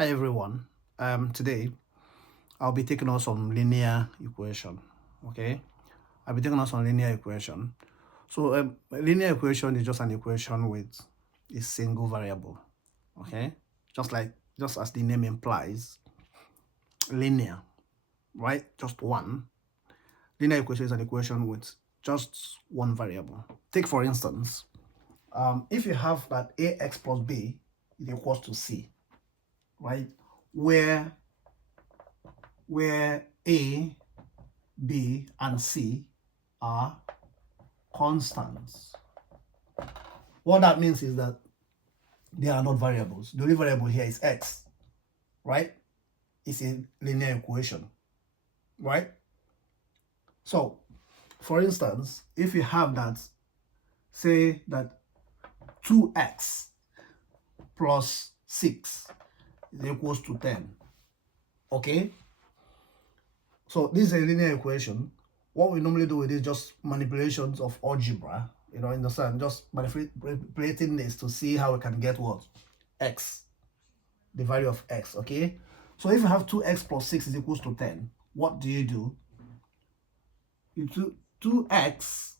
Hi everyone. Today I'll be taking us on linear equation. Okay, I'll be taking us on linear equation. So a linear equation is just an equation with a single variable. Okay, just as the name implies, linear, right? Just one. Linear equation is an equation with just one variable. Take for instance, if you have that ax plus b is equals to c, right? Where a, b, and c are constants. What that means is that they are not variables. The only variable here is x, right? It's a linear equation, right? So, for instance, if you have that, say that 2x plus 6 is equals to 10, okay? So this is a linear equation. What we normally do with this just manipulations of algebra, in the sense, just manipulating this to see how we can get what? X, the value of x, okay? So if you have 2x plus 6 is equals to 10, what do? You do 2x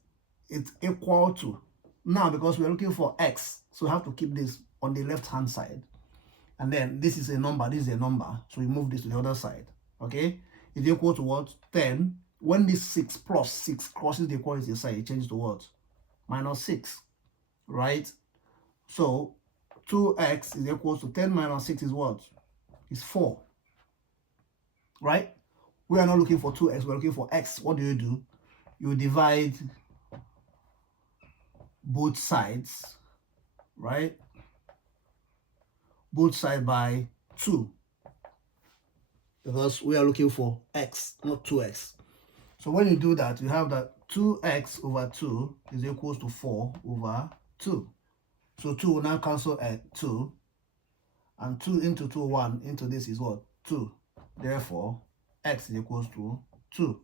is equal to, now because we're looking for x, so we have to keep this on the left hand side. And then this is a number, this is a number, so we move this to the other side, okay? It's equal to what? 10. When this 6 plus 6 crosses the equality sign, it changes to what? Minus 6, right? So 2x is equal to 10 minus 6 is what? Is 4, right? We are not looking for 2x, we're looking for x. What do? You divide both sides, right? Both sides by 2, because we are looking for x, not 2x. So when you do that, you have that 2x over 2 is equals to 4 over 2. So 2 will now cancel at 2, and 2 into 2, 1 into this is what? 2. Therefore, x is equals to 2.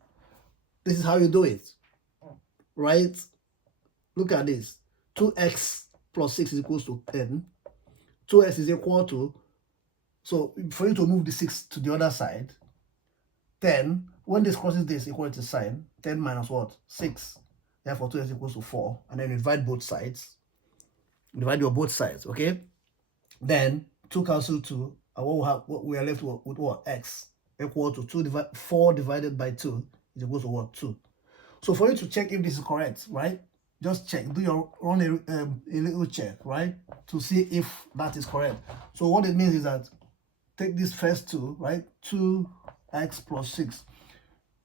This is how you do it, right? Look at this. 2x plus 6 is equals to 10. 2x is equal to, so for you to move the 6 to the other side, 10, when this crosses this equality sign, 10 minus what? 6. Therefore, 2x equals to 4. And then you divide both sides. Divide your both sides, okay? Then 2 cancel 2, and what we are left with what? X equal to 4 divided by 2 is equal to what? 2. So for you to check if this is correct, right? Just check, run a little check, right? To see if that is correct. So what it means is that take this first 2, right? 2x plus 6.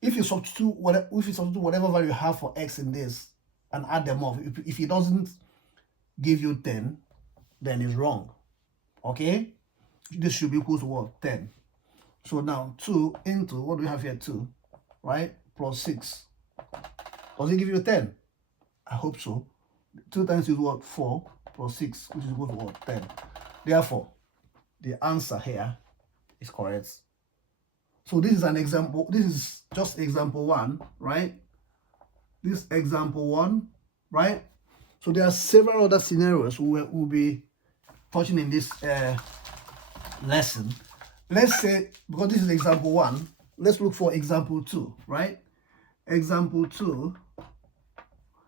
If you substitute whatever value you have for x in this and add them up, if it doesn't give you 10, then it's wrong. Okay? This should be equal to what? 10. So now 2 into, what do we have here? 2, right? Plus 6. Does it give you 10? I hope so. 2 times is what? 4 plus 6, which is equal to what? 10. Therefore, the answer here is correct. So this is an example. This is just example 1, right? This example 1, right? So there are several other scenarios we'll be touching in this lesson. Let's say, because this is example 1, let's look for example 2, right? Example 2,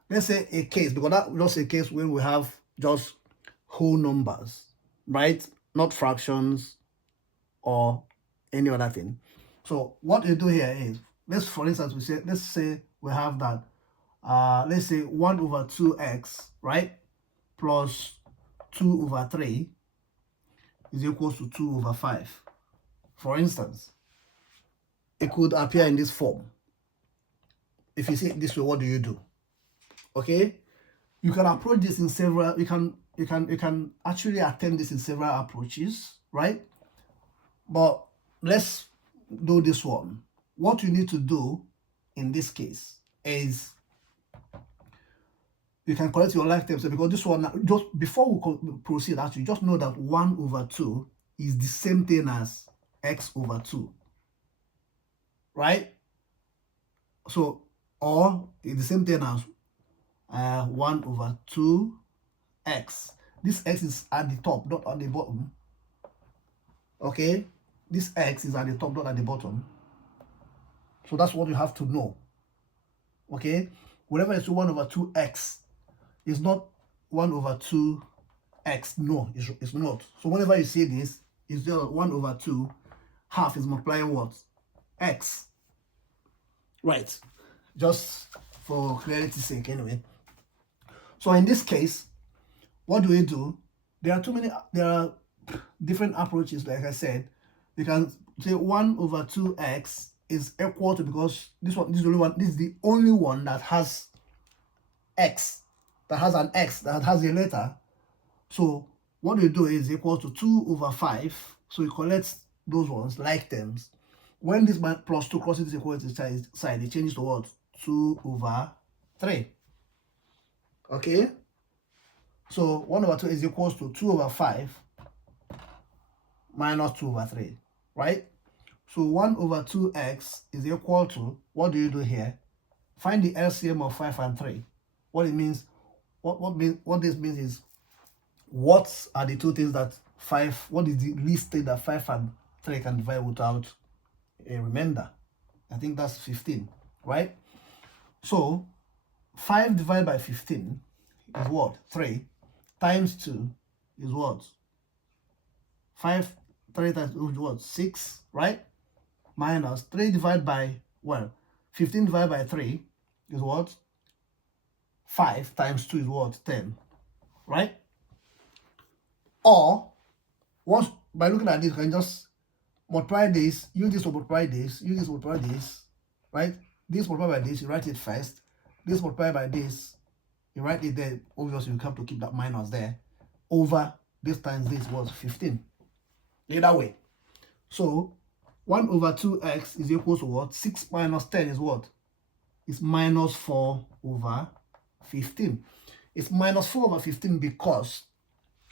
let's say a case, because that's just a case when we have just whole numbers, right? Not fractions or any other thing. So what you do here is, for instance, let's say we have that, let's say 1 over 2x, right? Plus 2 over 3 is equals to 2 over 5. For instance, it could appear in this form. If you see it this way, what do? Okay, you can approach this in several, you can actually attempt this in several approaches, right? But let's do this one. What you need to do in this case is, you can correct your like steps, because this one, just before we proceed, actually, just know that 1 over 2 is the same thing as x over 2, right? So, or it's the same thing as 1 over 2x. This x is at the top, not at the bottom. Okay, this x is at the top, not at the bottom. So that's what you have to know. Okay, whenever it's 1 over 2x, it's not 1 over 2x. No, it's not. So whenever you see this, it's just 1 over 2. Half is multiplying what? X. Right. Just for clarity's sake, anyway. So in this case, what do we do? There are different approaches. Like I said, you can say 1 over 2x is equal to, because this is the only one that has x, that has an x, that has a letter. So what we do is equal to 2 over 5. So you collect those ones, like terms. When this plus 2 crosses this equality side, it changes to what? 2 over 3. Okay? So 1 over 2 is equals to 2 over 5 minus 2 over 3, right? So 1 over 2x is equal to, what do you do here? Find the LCM of 5 and 3. What it means, what this means is, what are the two things that 5, what is the least thing that 5 and 3 can divide without a remainder? I think that's 15, right? So 5 divided by 15 is what? 3 times 2 is what? 5, 3 times what? 6, right? Minus 3 divided by, well, 15 divided by 3 is what? 5 times 2 is what? 10, right? Or, once, by looking at this, you can just multiply this, use this to multiply this, use this to multiply this, right? This multiplied by this, you write it first. This multiplied by this, you write it there. Obviously, you have to keep that minus there. Over this times this was 15. Either way. So 1 over 2x is equal to what? 6 minus 10 is what? It's minus 4 over 15. It's minus 4 over 15 because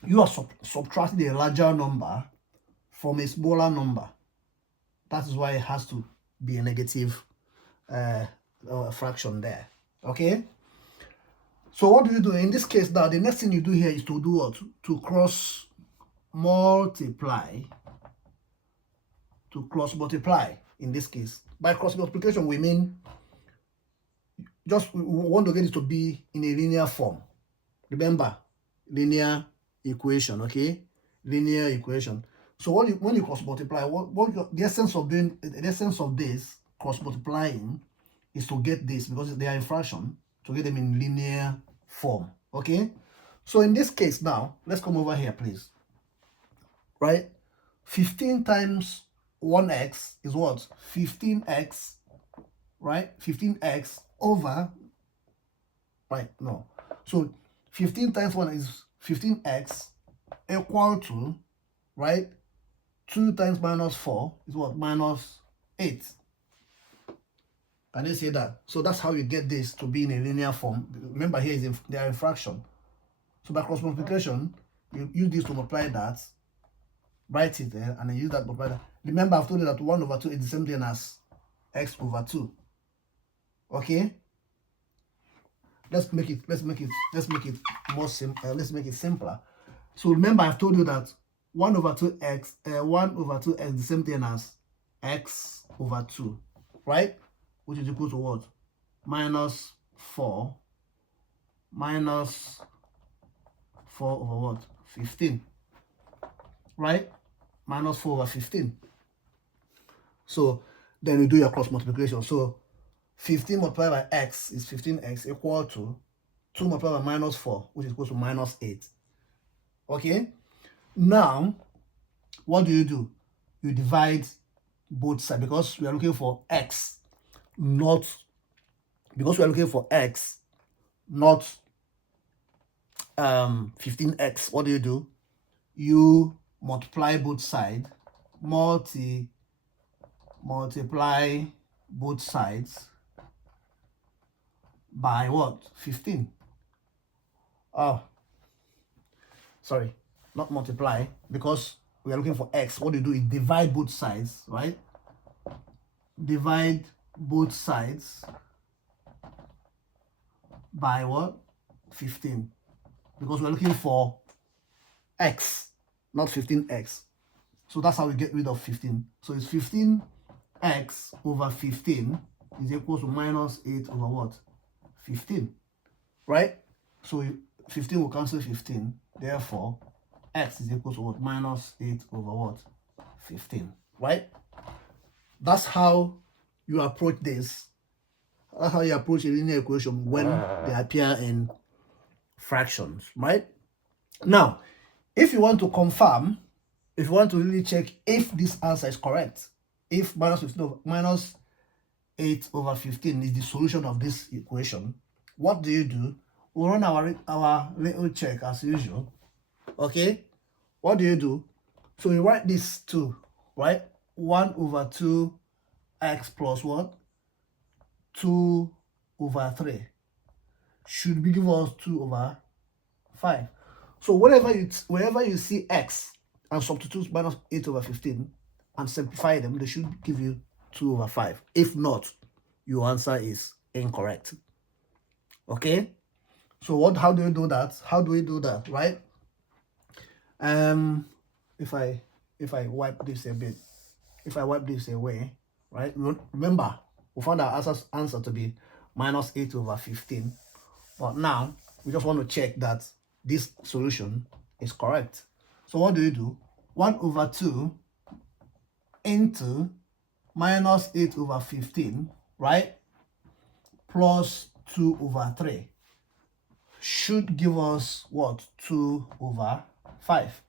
you are subtracting a larger number from a smaller number. That is why it has to be a negative fraction there. Okay? So what do you do? In this case now, the next thing you do here is to do what? To cross multiply. To cross multiply in this case. By cross multiplication, we mean just we want to get it to be in a linear form. Remember, linear equation, okay? Linear equation. So when you cross multiply, the essence of this cross multiplying is to get this, because they are in fraction, to get them in linear form. Okay? So in this case now, let's come over here, please. Right? 15 times 1x is what? 15x, right? 15x over, right? No. So 15 times 1 is 15x equal to, right? 2 times minus 4 is what? Minus 8. Can you see that? So that's how you get this to be in a linear form. Remember, here they are in fraction. So by cross multiplication, you use this to multiply that, write it there, and then use that to multiply that. Remember, I've told you that 1 over 2 is the same thing as x over 2. Okay? Let's make it more simple. Let's make it simpler. So remember, I've told you that 1 over 2x is the same thing as x over 2, right? Which is equal to what? Minus 4 over what? 15, right? Minus 4 over 15. So then you do your cross multiplication. So 15 multiplied by x is 15x equal to 2 multiplied by minus 4, which is equal to minus 8. Okay? Now, what do? You divide both sides, because we are looking for x, not 15x. What do? You multiply both sides, multiply both sides by what? 15. Oh, sorry, not multiply, because we are looking for x. What you do is divide both sides, right? Divide both sides by what? 15, because we're looking for x, not 15x. So that's how we get rid of 15. So it's 15x over 15 is equal to minus 8 over what? 15, right? So 15 will cancel 15. Therefore, x is equal to what? Minus 8 over what? 15, right? That's how you approach this. That's how you approach a linear equation when they appear in fractions, right? Now, if you want to confirm, if you want to really check if this answer is correct, if minus 8 over 15 is the solution of this equation, what do? We'll run our little check as usual. Okay, what do? So you write this 2, right? 1 over 2x plus what? 2 over 3 should be give us 2 over 5. So wherever you see x and substitute minus 8 over 15 and simplify them, they should give you 2 over 5. If not, your answer is incorrect. Okay? So how do we do that? How do we do that, right? If I wipe this a bit, if I wipe this away, right? Remember, we found our answer to be minus 8 over 15. But now, we just want to check that this solution is correct. So what do? 1 over 2 into minus 8 over 15, right? Plus 2 over 3 should give us what? 2 over 5.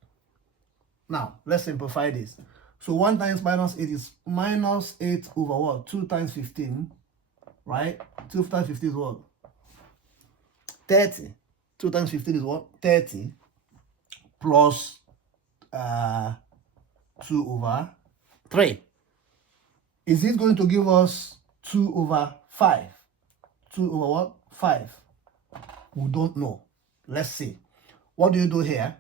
Now, let's simplify this. So 1 times minus 8 is minus 8 over what? 2 times 15, right? 2 times 15 is what? 30. 2 times 15 is what? 30 plus 2 over 3. Is this going to give us 2 over 5? 2 over what? 5. We don't know. Let's see. What do you do here?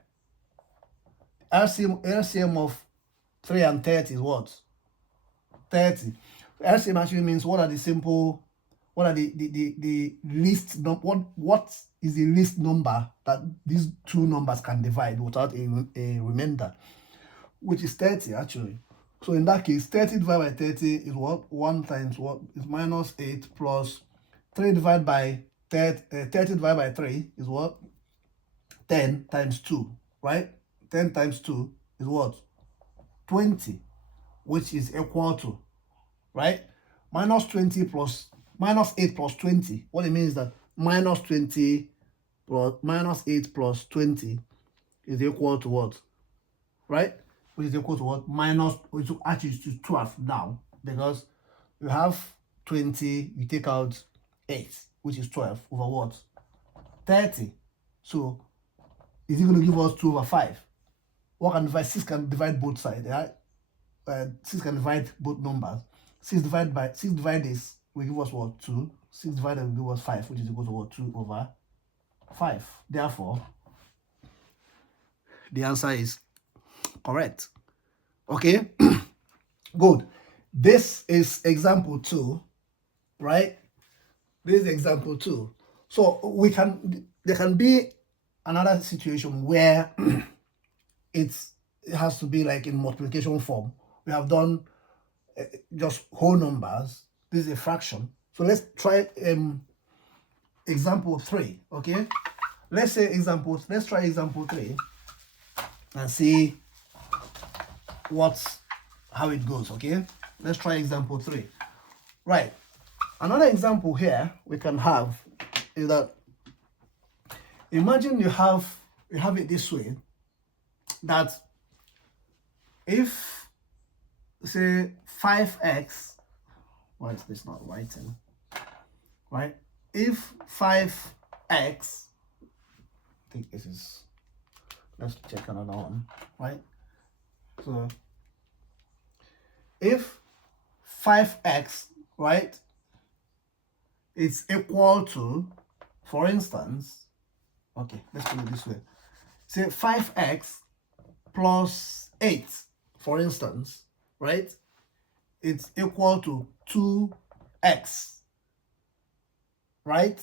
LCM of 3 and 30 is what? 30. LCM actually means what are the least what is the least number that these two numbers can divide without a remainder, which is 30 actually. So in that case, 30 divided by 30 is what? 1 times what? Is minus 8 plus 3 divided by 30 divided by 3 is what? 10 times 2, right? 10 times 2 is what? 20, which is equal to, right? Minus 20 plus minus 8 plus 20. What it means is that minus 20 plus minus 8 plus 20 is equal to what? Right? Which is equal to what? Minus, which actually is 12 now, because you have 20, you take out 8, which is 12 over what? 30. So is it going to give us 2 over 5? What can divide? 6 can divide both sides, right? 6 can divide both numbers. 6 divided this will give us what? 2. 6 divided will give us 5, which is equal to what? 2 over 5. Therefore, the answer is correct. Okay? Good. This is example 2, right? This is example 2. So there can be another situation where it has to be like in multiplication form. We have done just whole numbers. This is a fraction. So let's try example 3. Okay, let's try example 3 and see how it goes. Okay, let's try example 3. Right, another example here we can have is that, imagine you have it this way, that if, say, 5x, why is this not writing? Right? If 5x, I think this is, let's check another one, right? So if 5x, right, is equal to, for instance, okay, let's put it this way. Say 5x plus 8, for instance, right? It's equal to 2x, right?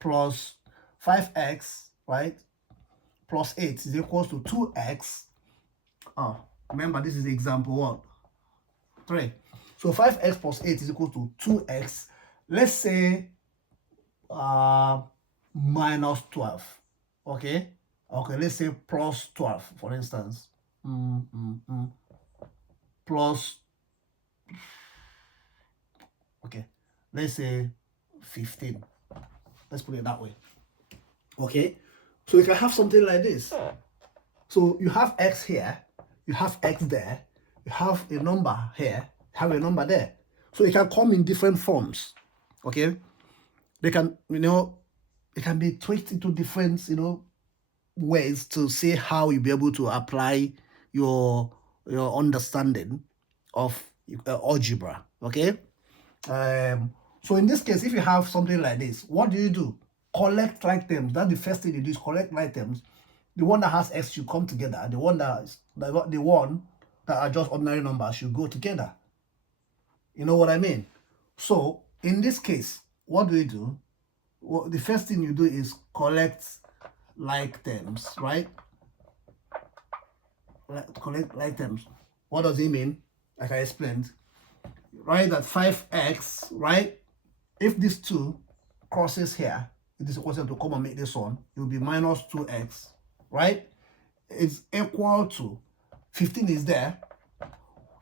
Plus 5x, right? Plus 8 is equal to 2x. Remember, this is example what? 3. So 5x plus 8 is equal to 2x. Let's say minus 12. Okay? Okay, let's say plus 12, for instance. Plus, okay, let's say 15. Let's put it that way. Okay? So you can have something like this. So you have x here, you have x there, you have a number here, you have a number there. So it can come in different forms. Okay? They can, it can be tweaked into different, ways to see how you'll be able to apply your understanding of algebra. Okay? So in this case, if you have something like this, what do? Collect like terms. That's the first thing you do, is collect like terms. The one that has x should come together. The one that are just ordinary numbers should go together. You know what I mean? So in this case, what do? Well, the first thing you do is collect like terms, right? Collect like terms. What does it mean? Like I explained, right? That 5x, right? If this 2 crosses here, if this equation to come and make this one, it will be minus 2x, right? It's equal to 15 is there.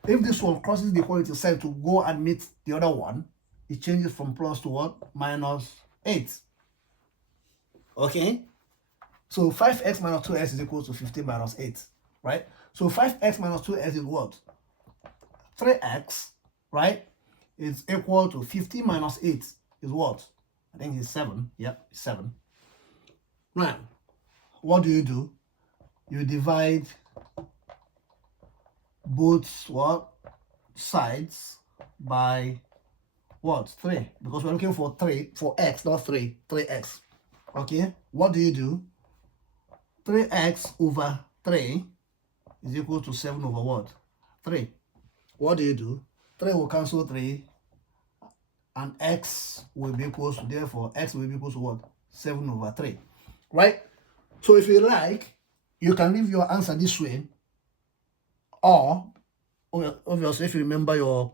If this one crosses the equality sign to go and meet the other one, it changes from plus to what? Minus 8. Okay? So 5x minus 2x is equal to 15 minus 8, right? So 5x minus 2x is what? 3x, right? Is equal to 15 minus 8 is what? I think it's 7. Yep, it's 7. Right. What do? You divide both what? Sides by what? 3. Because we're looking for 3, for x, not 3. 3x. Okay? What do? 3x over 3 is equal to 7 over what? 3. What do? 3 will cancel 3, and x will be equal to, therefore, x will be equal to what? 7 over 3. Right? So if you like, you can leave your answer this way, or obviously if you remember your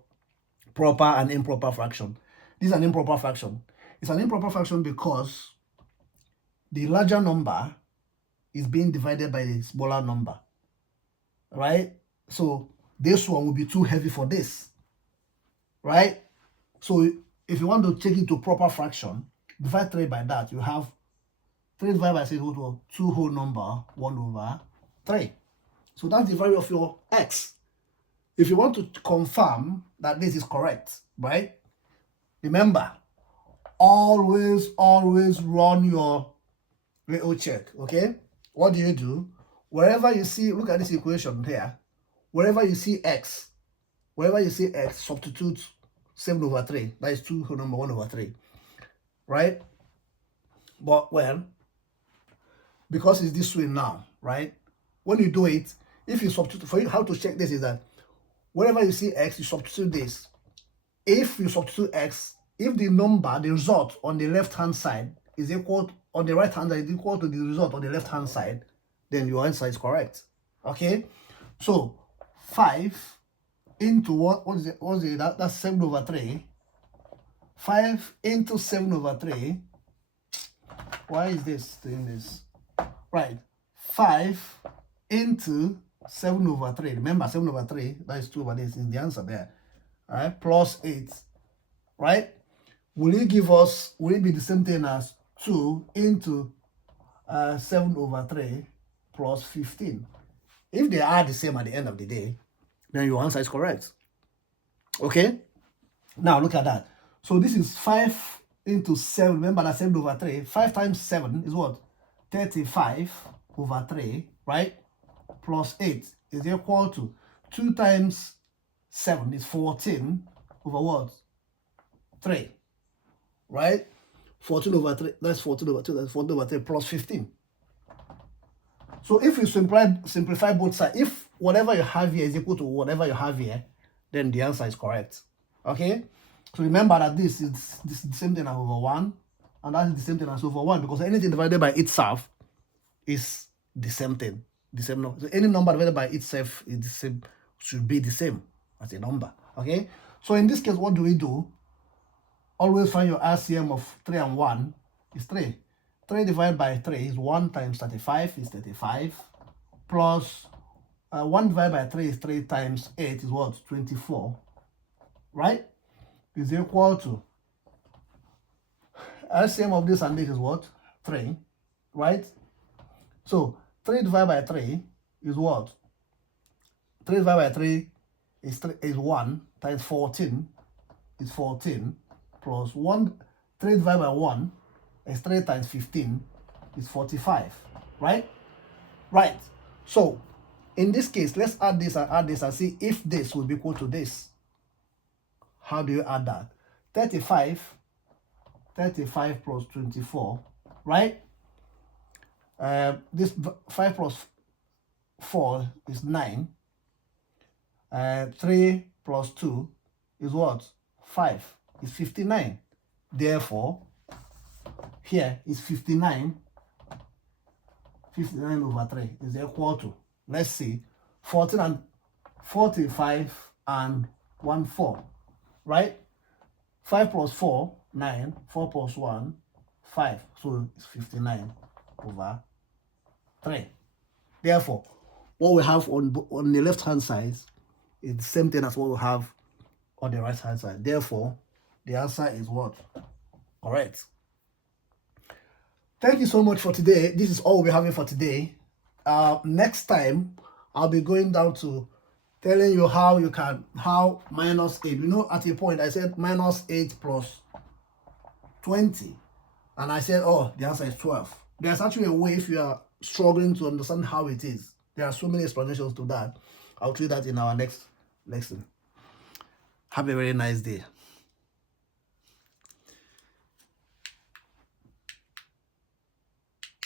proper and improper fraction. This is an improper fraction. It's an improper fraction because the larger number is being divided by the smaller number, right? So this one will be too heavy for this, right? So if you want to take it to proper fraction, divide 3 by that, you have 3 divided by 6 equal to 2 whole number 1 over 3. So that's the value of your x. If you want to confirm that this is correct, right? Remember, always run your little check, okay? What do? Wherever you see, look at this equation here. Wherever you see x, substitute 7 over 3. That is 2 whole number 1 over 3, right? But well, because it's this way now, right? When you do it, if you substitute, for you, how to check this is that wherever you see x, you substitute this. If you substitute x, if the number, the result on the left-hand side is equal, on the right-hand side is equal to the result on the left-hand side, then your answer is correct. Okay? So 5 into what is it? That's 7 over 3. 5 into 7 over 3. Why is this doing this? Right. 5 into 7 over 3. Remember, 7 over 3, that is 2 over this, is the answer there. All right, plus 8. Right? Will it be the same thing as 2 into 7 over 3 plus 15? If they are the same at the end of the day, then your answer is correct. Okay? Now look at that. So this is 5 into 7. Remember that 7 over 3. 5 times 7 is what? 35 over 3, right? Plus 8 is equal to 2 times 7 is 14 over what? 3, right? 14 over 3, that's 14 over 2, that's 14 over 3 plus 15. So if you simplify both sides, if whatever you have here is equal to whatever you have here, then the answer is correct. Okay? So remember that this is the same thing as over 1, and that is the same thing as over 1, because anything divided by itself is the same thing. the same number. So any number divided by itself is the same, should be the same as a number. Okay. So in this case, what do we do? Always find your LCM of 3 and 1 is 3. 3 divided by 3 is 1 times 35 is 35. Plus 1 divided by 3 is 3 times 8 is what? 24. Right? Is equal to LCM of this and this is what? 3. Right? So 3 divided by 3 is what? 3 divided by 3 is 1 times 14 is 14 plus 1. 3 divided by 1 is 3 times 15 is 45. Right? Right. So in this case, let's add this and see if this will be equal to this. How do you add that? 35 plus 24, right? This 5 plus 4 is 9. 3 plus 2 is what? 5. It's 59. Therefore, here is 59. 59 over 3 is equal to, let's see, 14 and 45 and 1 4, right? 5 plus 4, 9. 4 plus 1, 5. So it's 59 over 3. Therefore, what we have on the left hand side is the same thing as what we have on the right hand side. Therefore, the answer is what? Correct. Thank you so much for today. This is all we're having for today. Next time, I'll be going down to telling you how minus 8. You know, at a point, I said minus 8 plus 20. And I said, oh, the answer is 12. There's actually a way if you are struggling to understand how it is. There are so many explanations to that. I'll treat that in our next lesson. Have a very nice day.